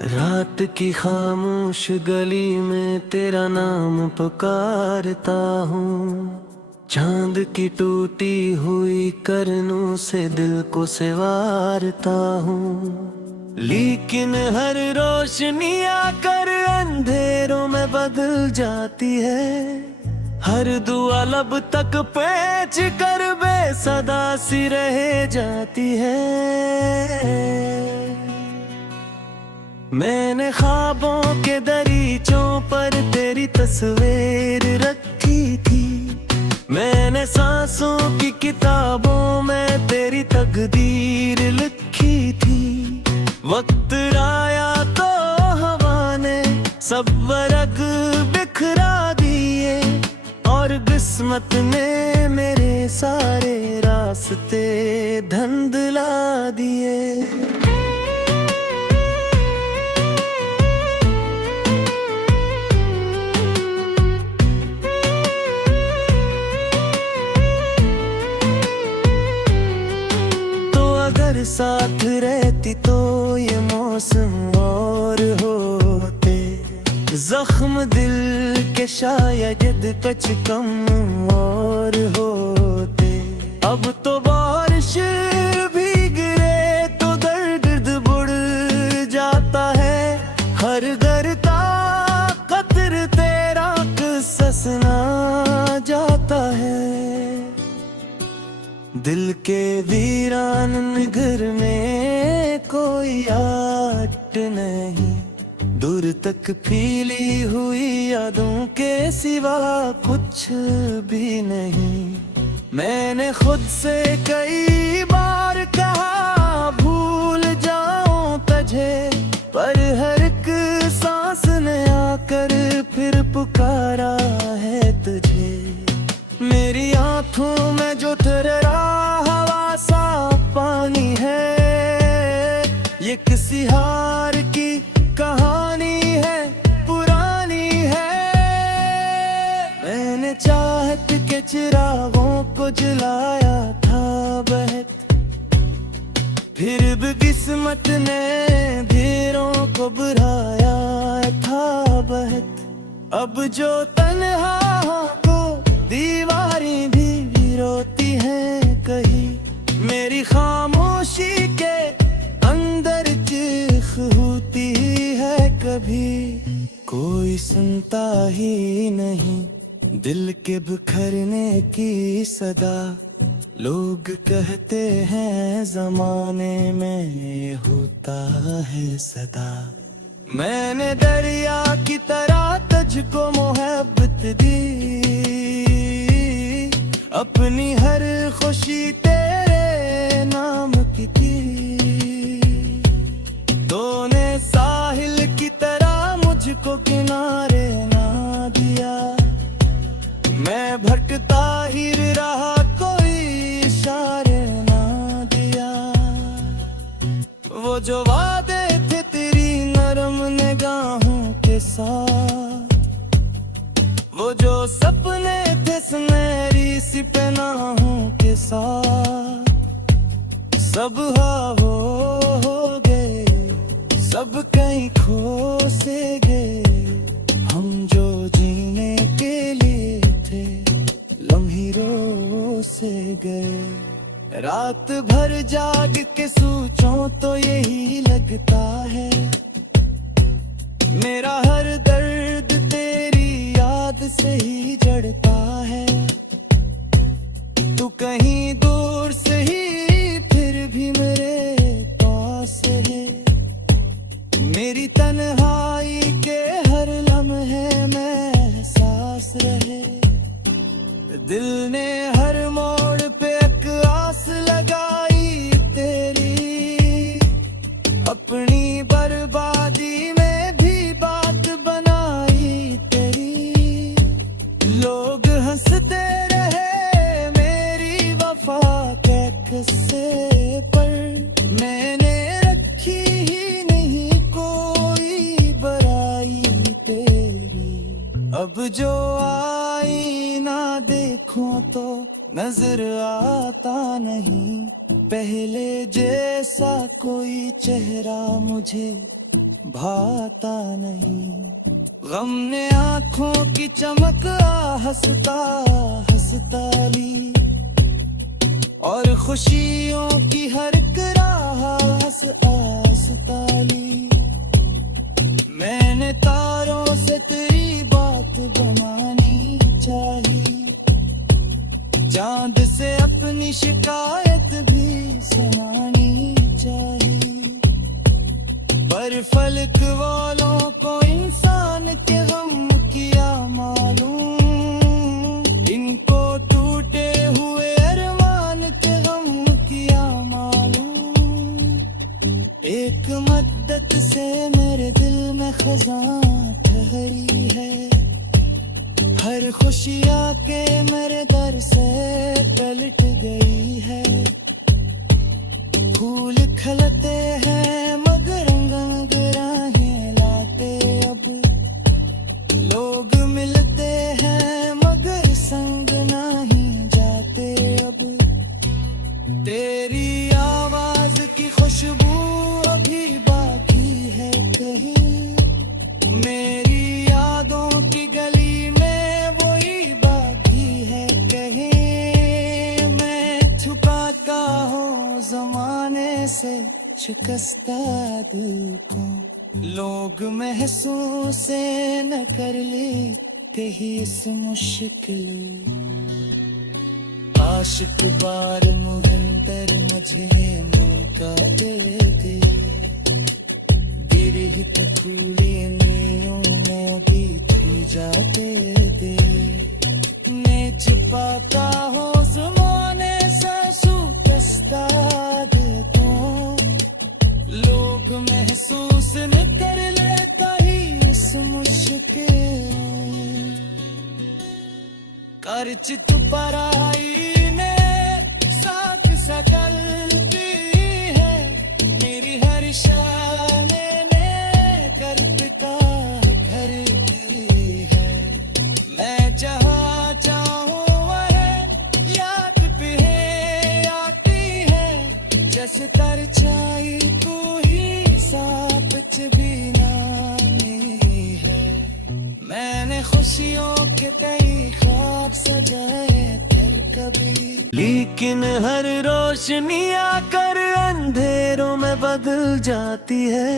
रात की खामोश गली में तेरा नाम पुकारता हूँ। चांद की टूटी हुई करनों से दिल को संवारता हूँ। लेकिन हर रोशनी आकर अंधेरों में बदल जाती है। हर दुआ लब तक पेच कर बेसदा सी रह जाती है। मैंने ख्वाबों के दरीचों पर तेरी तस्वीर रखी थी। मैंने सांसों की किताबों में तेरी तकदीर लिखी थी। वक्त आया तो हवा ने सब वर्ग बिखरा दिए और किस्मत ने मेरे सारे रास्ते धुंधला दिए। अगर साथ रहती तो ये मौसम और होते, जख्म दिल के शायद कुछ कम और होते। अब तो बारिश भी गिरे तो दर्द बुढ़ जाता है। हर घर का कतर तेरा किस्सा सुना जाता है। दिल के वीरान घर में कोई आट नहीं, दूर तक फैली हुई यादों के सिवा कुछ भी नहीं। मैंने खुद से कई बार कहा भूल जाऊं तुझे, पर हर एक सांस ने आकर फिर पुकारा है तुझे। मेरी आंखों में जो तेरा हवा सा पानी है, ये किसी हार की कहानी है, पुरानी है। मैंने चाहत के चिरागों को जलाया था बहत, फिर भी किस्मत ने धीरों को बुलाया था बहत। अब जो तन्हा को दीवारें भी रोती हैं कहीं, मेरी खामोशी के अंदर चीख होती है कभी। कोई सुनता ही नहीं दिल के बिखरने की सदा। लोग कहते हैं जमाने में ये होता है सदा। मैंने दरिया की तरह तुझको मोहब्बत दी, अपनी हर खुशी तेरे नाम की तूने साहिल की तरह मुझको किनारे ना दिया। मैं भटकता ही रहा, कोई इशारे ना दिया। वो जो वादे थे तेरी नरम निगाहों के साथ, वो जो सपने थे सुनहरी सी पनाहों के साथ, सब हो गए, सब कहीं खो से गए। हम जो जीने के लिए थे लम्हे रो से गए। रात भर जाग के सोचूं तो यही लगता है, मेरा हर दर्द तेरी याद से ही जड़ता है। तू कहीं दूर से ही फिर भी मेरे पास है। मेरी तन्हाई के हर लम्हे में एहसास रहे। दिल ने हर मोड़ पे एक आस लगाई तेरी, अपनी बर्बादी में भी बात बनाई तेरी। लोग हंसते रहे मेरी वफा के किस्से पर, मैंने रखी ही नहीं कोई बुराई तेरी। अब जो आईना देखूं तो नजर आता नहीं, पहले जैसा कोई चेहरा मुझे भाता नहीं। गम ने आंखों की चमक हंसता हंसता ली, और खुशियों की हर राह हंस हंसता ली। मैंने तारों से तेरी बात बनानी चाहिए, चांद से अपनी शिकायत भी सुनानी चाहिए। पर फलक वालों को इंसान के गम किया मालूम, इनको टूटे हुए अरमान के गम किया मालूम। एक मद्दत से मेरे दिल में खजां ठहरी है, हर खुशी आके मेरे दर से पलट गई है। फूल खिलते हैं मगर रंग राहें लाते अब, लोग मिलते हैं मगर संग नहीं जाते अब। तेरी आवाज की खुशबू अभी बाकी है कहीं, मेरी यादों की गली में वही बाकी है कहीं। मैं छुपाता हूँ जमाने से शिकस्ता दिल को, लोग महसूस न कर ले कहीं इस मुश्किल। आशिक बार मुरंतर मुझे मौका दे दे, गिरी कपूरी नीयों में भी तू जाते दे। मैं छुपाता हूँ ज़माने से शिकस्ता दिल को, लोग महसूस न कर लेता ही इस मुश्किल। कर चित पराई ने साथ सकल पी है, मेरी हर शाने ने कर्ब का घर दी है। मैं जहाँ चाहूँ वह याद पे है आती है, जैसे तरछाई तू ही सांप भी नामी है। मैंने खुशियों के कई ख्वाब सजाए थे कभी, लेकिन हर रोशनी आकर अंधेरों में बदल जाती है।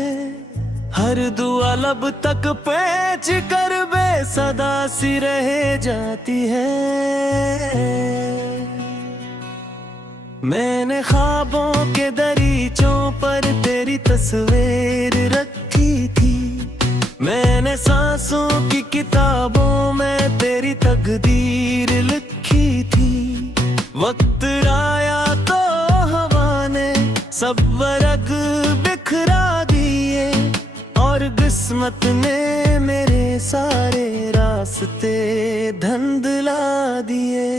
हर दुआ लब तक पेच कर बेसदा सी रह जाती है। मैंने ख्वाबों के दरीचों पर तेरी तस्वीर रखी थी, मैंने सांसों की किताबों में तेरी तकदीर लिखी थी। वक्त आया तो हवा ने सब वर्ग बिखरा दिए, और किस्मत ने मेरे सारे रास्ते धुंधला दिए।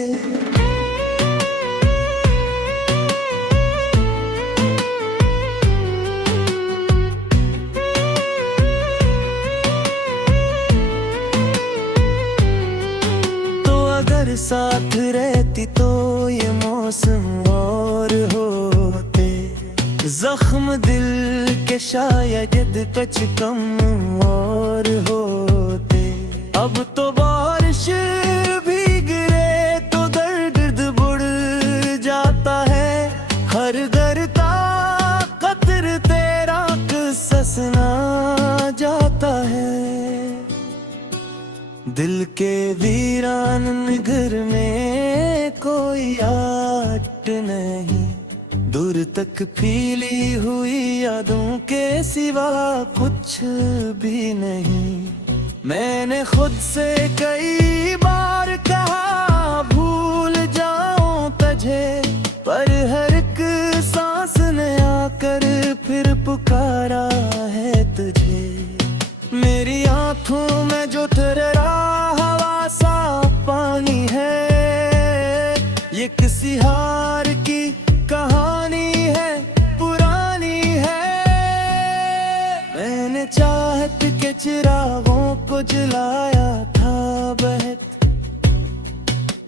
अगर साथ रहती तो ये मौसम और होते, जख्म दिल के शायद कुछ कम और होते। अब तो बारिश भी गिरे तो दर्द बुढ़ जाता है, हर घर का कतर तेरा किसना जाता है। दिल के वीरान घर में कोई आट नहीं, दूर तक फैली हुई यादों के सिवा कुछ भी नहीं। मैंने खुद से कई बार कहा भूल जाऊं तुझे, पर हर एक सांस ने आकर फिर पुकारा है तुझे। मेरी आंखों में जो तेरा हवा सा पानी है, ये किसी हार की कहानी है पुरानी है। मैंने चाहत के चिरागों को जलाया था बहत,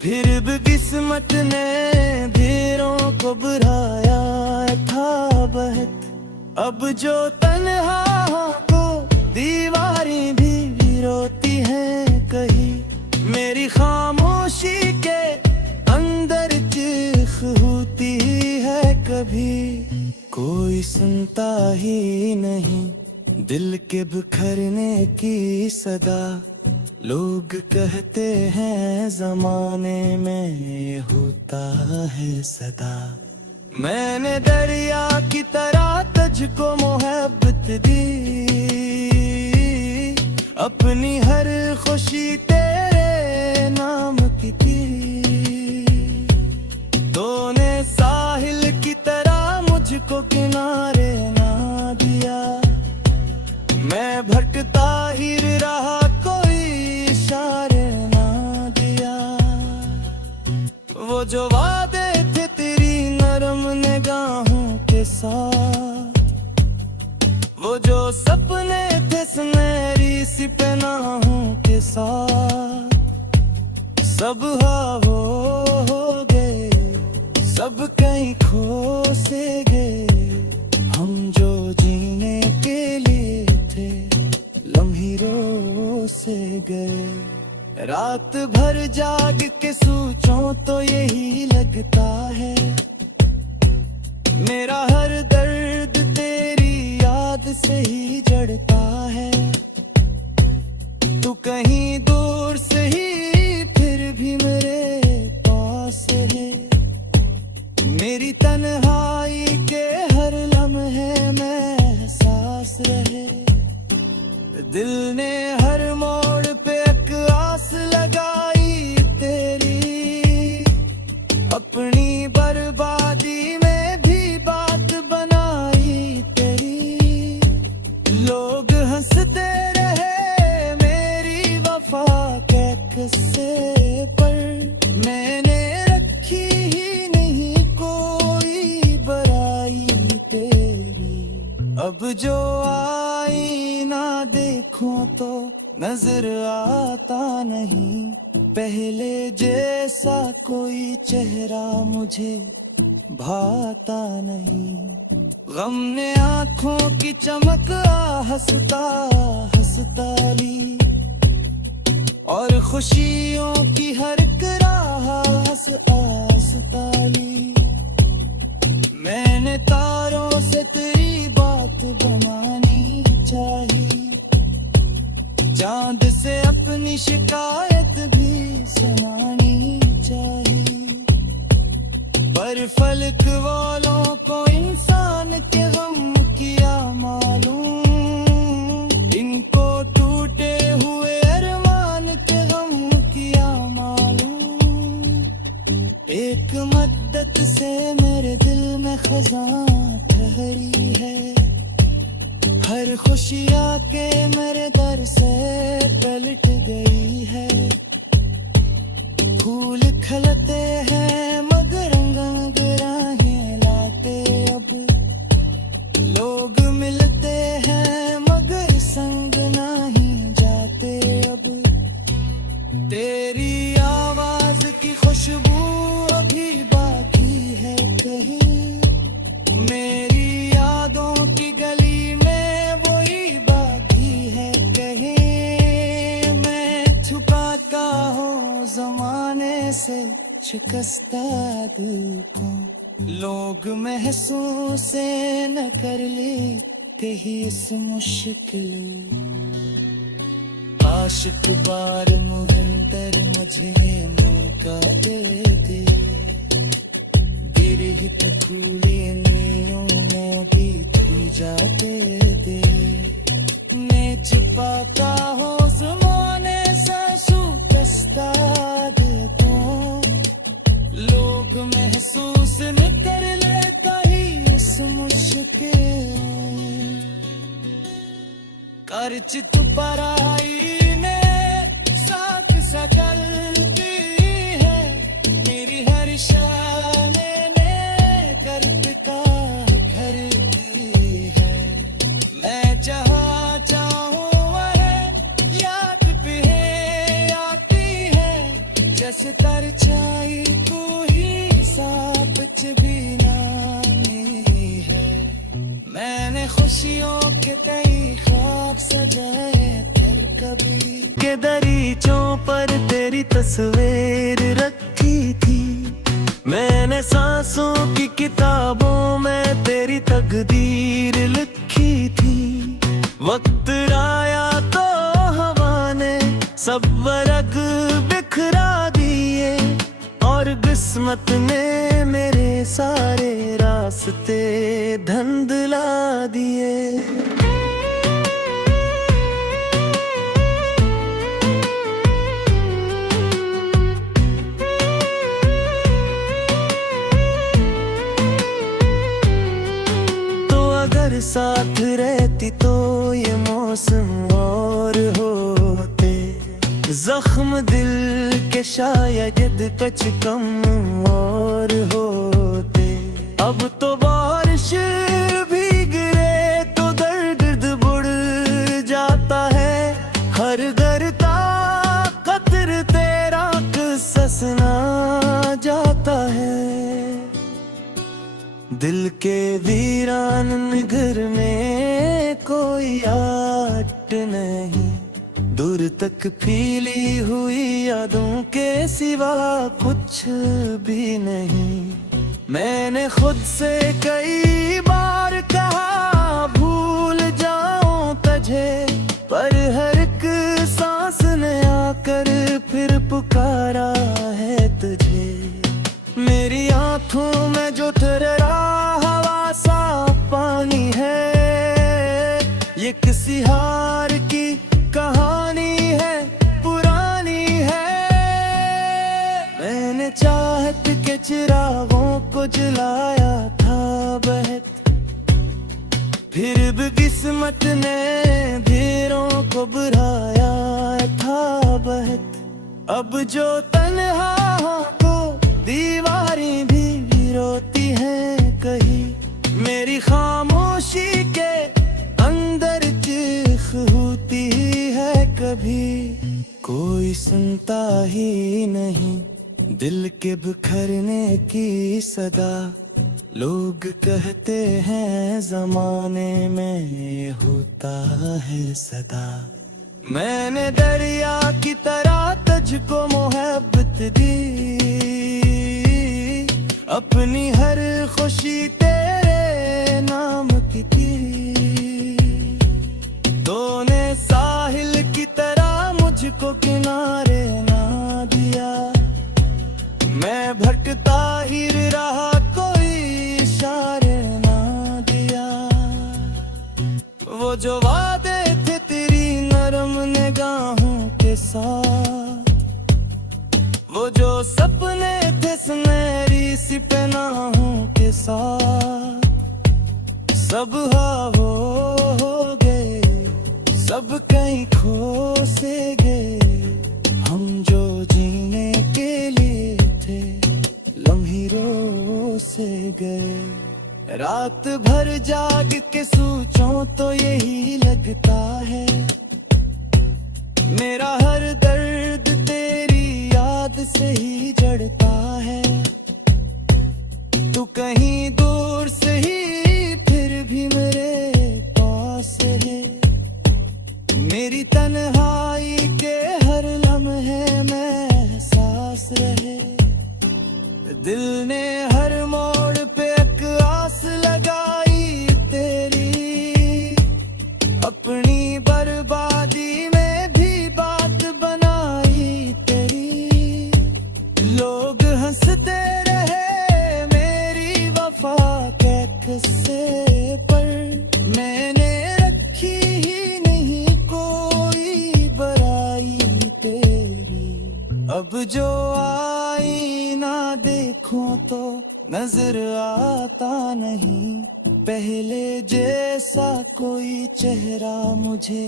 फिर भी किस्मत ने धीरों को बुलाया था बहत। अब जो तन्हा को रुकता ही नहीं, दिल के बिखरने की सदा। लोग कहते हैं जमाने में ये होता है सदा। मैंने दरिया की तरह तुझको मोहब्बत दी, अपनी हर खुशी तेरे नाम की थी। तूने साहिल की तरह मुझको किनारे ना दिया, मैं भटकता ही रहा, कोई इशारे ना दिया। वो जो वादे थे तेरी नरम निगाहों के साथ, वो जो सपने थे सुनहरी सी पनाहों के साथ, सब हो गए, सब कहीं खो से गए। हम जो जीने के लिए थे लम्हे रो से गए। रात भर जाग के सोचूं तो यही लगता है, मेरा हर दर्द तेरी याद से ही जड़ता है। तू कहीं दूर से ही फिर भी मेरे पास है, मेरी तन्हाई के हर लम्हे में एहसास रहे। दिल ने हर मोड़ पे एक आस लगाई तेरी, अपनी बर्बादी में भी बात बनाई तेरी। लोग हंसते रहे मेरी वफा के किस्से पर, मैंने रखी ही नहीं कोई बराई तेरी। अब जो आईना देखूं तो नजर आता नहीं, पहले जैसा कोई चेहरा मुझे भाता नहीं। गम ने आंखों की चमक हंसता हंसता ली, और खुशियों की हर राह हंस हंसता ली। मैंने तारों से तेरी बात बनानी चाहिए, चांद से अपनी शिकायत भी सुनानी चाहिए। पर फलक वालों को इंसान के गम किया मालूम, इनको टूटे हुए अरमान के गम किया मालूम। एक मद्दत से मेरे दिल में खजां ठहरी है, हर खुशी आके मेरे दर से पलट गई है। फूल खिलते हैं मगर रंग राहें लाते अब, लोग मिलते हैं मगर संग नहीं जाते अब। तेरी आवाज की खुशबू अभी बाकी है कहीं, मेरी यादों की गली में वही बाकी है कहीं। मैं छुपाता हूँ जमाने से शिकस्ता दिल को, लोग महसूस न कर ले कहीं इस मुश्किल। आशिक बार मुहंतर मुझे मौका दे दे, गिरी कूली नीलों में भी तू जाते दे। मैं छुपाता हूँ ज़माने से शिकस्ता दिल को, लोग महसूस न कर लेता ही इस मुश्किल। कर चित पराई ने साथ सकलती है, मेरी हर शाने ने कर पिता करती है। मैं जहाँ चाहूँ वह याद पे आती है, जैसे तरछाई तू ही साबित भी नामी है। मैंने खुशियों के कई ख्वाब सजाए फिर कभी, के दरीचों पर तेरी तस्वीर रखी थी। मैंने सांसों की किताबों में तेरी तकदीर लिखी थी। वक्त आया तो हवा ने सब वर्ग बिखरा दिए, और किस्मत ने मेरे सारे रास्ते धुंधला दिए। अगर साथ रहती तो ये मौसम और होते, जख्म दिल के शायद कुछ कम और होते। अब तो बारिश भी गिरे तो दर्द बुढ़ जाता है, हर गरता कतर तेरा किस्सा सुना जाता है। दिल के वीरान घर में कोई आट नहीं, दूर तक फैली हुई यादों के सिवा कुछ भी नहीं। मैंने खुद से कई बार कहा भूल जाऊं तुझे, पर हर एक सांस ने आकर फिर पुकारा है तुझे। मेरी आंखों में जो ठहरा हवा सा पानी है, ये किसी हार की कहानी है, पुरानी है। मैंने चाहत के चिरागों को जलाया था बहत, फिर भी किस्मत ने अंधेरों को बुराया था बहत। अब जो तन्हा को दीवारें भी रोती हैं कहीं, मेरी खामोशी के अंदर चीख होती है कभी। कोई सुनता ही नहीं दिल के बिखरने की सदा, लोग कहते हैं जमाने में ये होता है सदा। मैंने दरिया की तरह तुझको मोहब्बत दी, अपनी हर खुशी तेरे नाम की थी। तूने साहिल की तरह मुझको किनारे ना दिया, मैं भटकता ही रहा कोई इशारे ना दिया। वो जो वादे थे तेरी नरम निगाहों के साथ, वो जो सपने थे सुनहरी सी पनाहों के साथ, सब हो गए, सब कहीं खो से गए। हम जो जीने के लिए थे लम्हे रो से गए। रात भर जाग के सोचूं तो यही लगता है, मेरा हर दर्द तेरी याद से ही जड़ता है। तू कहीं दूर से ही फिर भी मेरे पास है, मेरी तन्हाई के हर लम्हे में एहसास रहे। दिल ने हर मोड़ पे एक आस लगाई तेरी, अपनी बर्बादी में भी बात बनाई तेरी। लोग हंसते रहे मेरी वफा के किस्से पर, मैंने रखी ही नहीं कोई बड़ाई तेरी। अब जो आईना देखूं तो नजर आता नहीं, पहले जैसा कोई चेहरा मुझे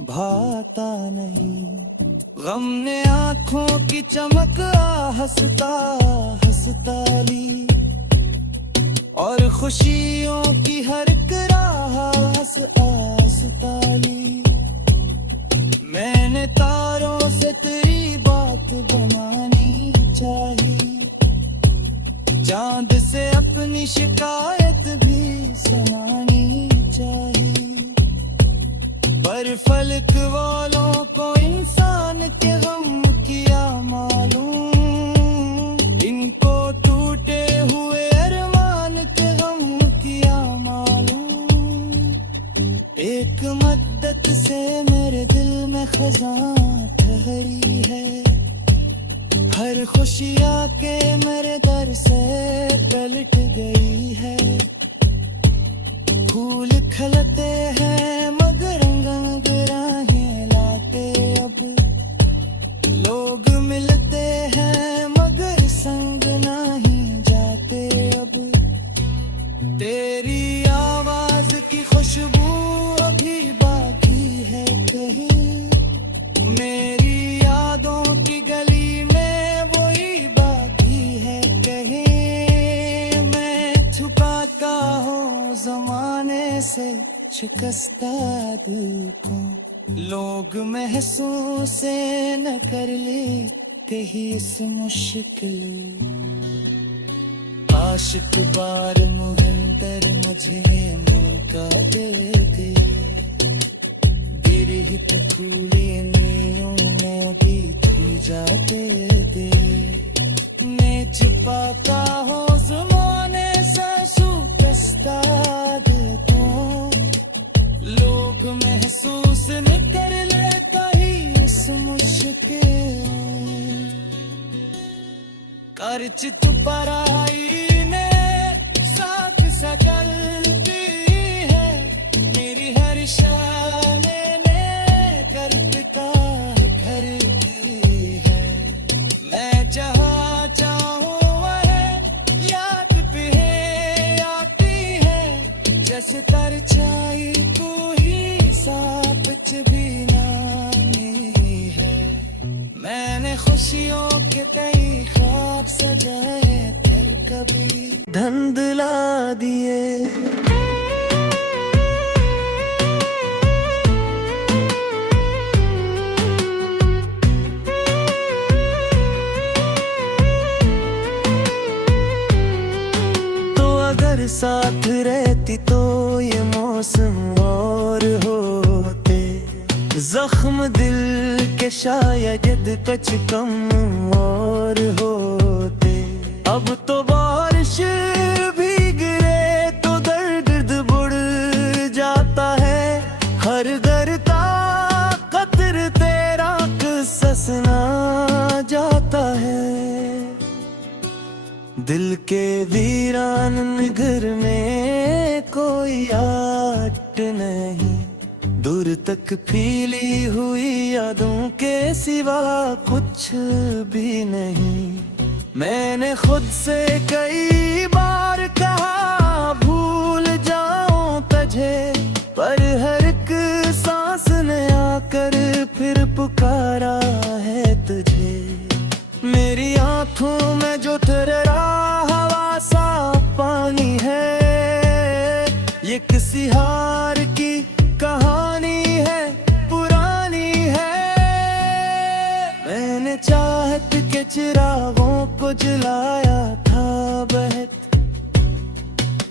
भाता नहीं। गम ने आंखों की चमक हंसता हंसता ली, और खुशियों की हर राह हंस आसता ली। मैंने तारों से तेरी बात बनानी चाहिए, चांद से अपनी शिकायत भी सुनानी चाहिए। पर फलक वालों को इंसान के गम किया मालूम, इनको मुद्दत से मेरे दिल में खजां ठहरी है। हर खुशी आके मेरे दर से पलट गई है। फूल खिलते हैं मगर रंग राहें लाते अब। लोग मिलते हैं मगर संग नहीं जाते अब। तेरी आवाज की खुशबू अभी बाकी है कहीं। मेरी यादों की गली में वही बाकी है कहीं। मैं छुपाता हूँ जमाने से शिकस्ता दिल को। लोग महसूस न कर ले कहीं इस मुश्किल। आशिक बार मुहंतर मुझे मौका दे दे। गिरी तो फूले नीलों में भी तू जाते दे। मैं छुपाता हूँ ज़माने से शिकस्ता दिल को। लोग महसूस न कर ले कहीं इस मुश्किल। कर चित पराई ने साथ सकलती है। मेरी हर शाने ने गर्द का करती है। मैं जहाँ चाहूँ वह याद पे आती है। जैसे तरछाई तू ही साथ भी नामी है। मैंने खुशियों के कई ख्वाब सजाए फिर कभी धुंधला दिए। तो अगर साथ रहती तो ये मौसम और होते। जख्म दिल के शायद कुछ कम और होते। अब तो बारिश भी गिरे तो दर्द बढ़ जाता है। हर घर का कतर तेरा कसना जाता है। दिल के वीरान घर में कोई आट नहीं। दूर तक फैली हुई यादों के सिवा कुछ भी नहीं। मैंने खुद से कई बार कहा भूल जाऊं तुझे। पर हर एक सांस ने आकर फिर पुकारा है तुझे। मेरी आंखों में जो तेरा हवा सा पानी है। ये किसी हार की कहानी है पुरानी है। मैंने चाहत के चिरागों को जलाया था बहत।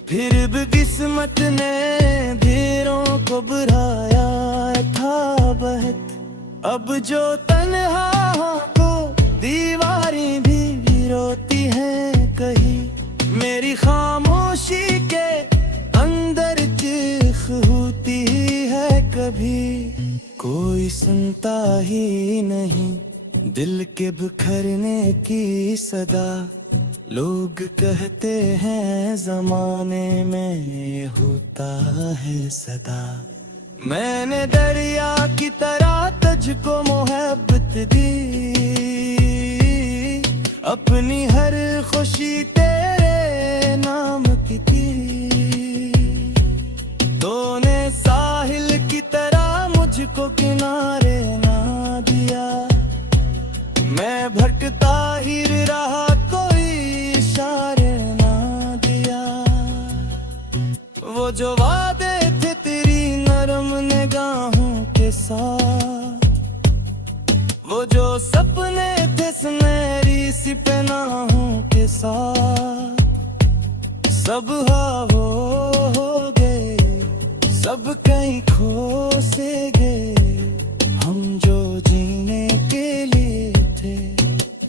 फिर भी किस्मत ने अंधेरों को बुराया था बहत। अब जो तन्हा को दीवारें भी रोती हैं कहीं। मेरी खामोशी के अंदर चीख होती है कभी। कोई सुनता ही नहीं दिल के बिखरने की सदा। लोग कहते हैं जमाने में ये होता है सदा। मैंने दरिया की तरह तुझको मोहब्बत दी। अपनी हर खुशी तेरे नाम की तूने साहिल की तरह मुझको किनारे ना दिया। मैं भटकता ही रहा कोई इशारे ना दिया। वो जो वादे थे तेरी नरम निगाहों के साथ। वो जो सपने थे सुनहरी सी पनाहों के साथ। सब हो गए सब कहीं खो से गए। हम जो जीने के लिए थे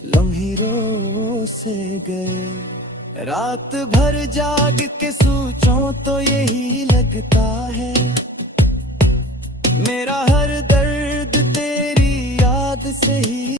लम्हे रो से गए। रात भर जाग के सोचूं तो यही लगता है। मेरा हर दर्द तेरी याद से ही